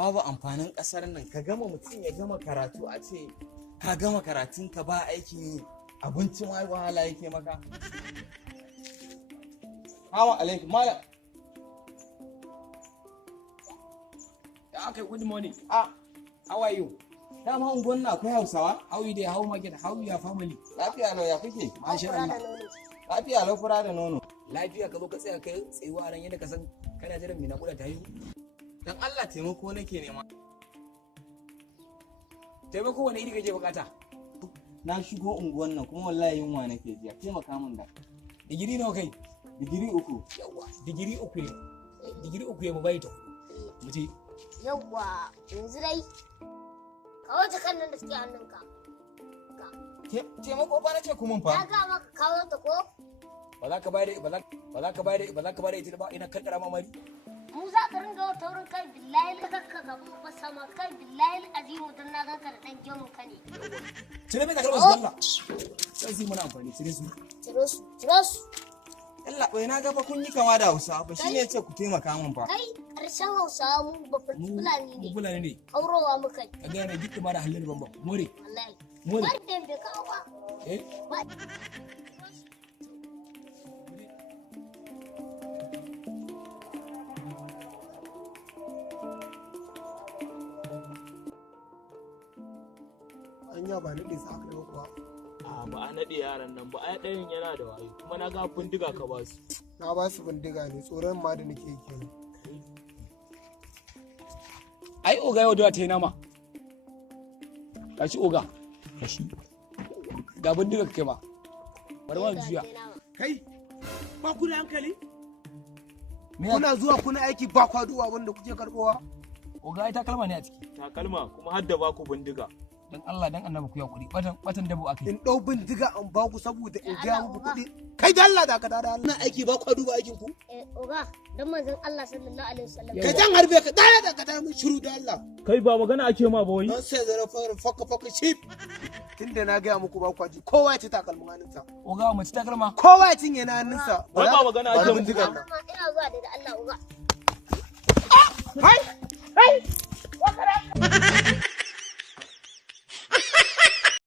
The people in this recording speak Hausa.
babu amfanin ƙasar nan ka gama mutum ya gama karatu a ce ka gama karatun ka ba aikin yi abinci ma wahala yake maka. Hawa alaikum malam. Okay, good morning. How are you? Dama unguwan na akwai Hausawa? How you there? How market? How your family? Lafiya lau ya kuke? Masha Allah. Lafiya lau fura da nono. Lafiya ka zo ka tsaya kai tsayuwa ran yadda ka san kana jiran mai naƙuda ta haihu. Dan Allah taimako nake nema. Taimako wani iri kake bukata? Na shigo unguwan nan kuma wallahi yunwa nake ji. Taimaka min da. Digiri nawa kai? Digiri 3. Yawa, digiri 3 ne. Digiri 3 ya mubaita. Muti. Yawwa, yanzu dai kawo jakan nan da suke hannunka. Taimako fa nace kuma fa. Na ga maka kawo ta ko? Ba za ka bayar ita ba ina kankara mamari. Mu za ka ringa wa taurin kai billahi kakka ka kuma sama kai billahi azimu dan na ganka da dan gemu ka ne. Cire mai takalma su Allah. Sai su mana amfani, cire su. Ciro su. Allah bai na ga fa kun yi kama da Hausa fa shine yace ku taimaka min fa. Kai karshen Hausawa mu ba Fulani ne. Fulani ne. Aurowa muka yi. Ka ga ne duk ma da halin bamba. More. Wallahi. More. Wanda bai kawo ba. Eh? Anya ba naɗe sa aka yi kuwa. Ba a naɗe yaran nan ba, ai ɗayan yana da wayo kuma na ga bindiga ka ba su. Na ba su bindiga ne tsoron ma da nake kenan. Ai oga yau da ta yi nama. Kashi oga. Kashi. Ga bindiga ka kai ba. Bari ma juya. Kai ba ku da hankali? Kuna zuwa kuna aiki ba kwa duwa wanda kuke karɓowa? Oga ai takalma ne a ciki. Takalma kuma har da ba ku bindiga. Dan Allah dan Annabi ku ya kuri. Batan dabo akai. In ɗau bindiga an ba ku saboda in gaya muku kuɗi. Kai da Allah da ka da Allah. Aiki ba kwa duba aikin ku? Oga, dan manzon Allah sallallahu alaihi wasallam. Kai jan harbe ka da ka da mun shiru da Allah. Kai ba magana ake ma ba wai. Don sai zara fara faka ship. Tunda na gaya muku ba kwa ji kowa ya ci takalmin hannunsa. Oga mu ci takalma. Kowa ya cinye na hannunsa. Wai ba magana ake bindiga. Ina zuwa da Allah oga. Hai!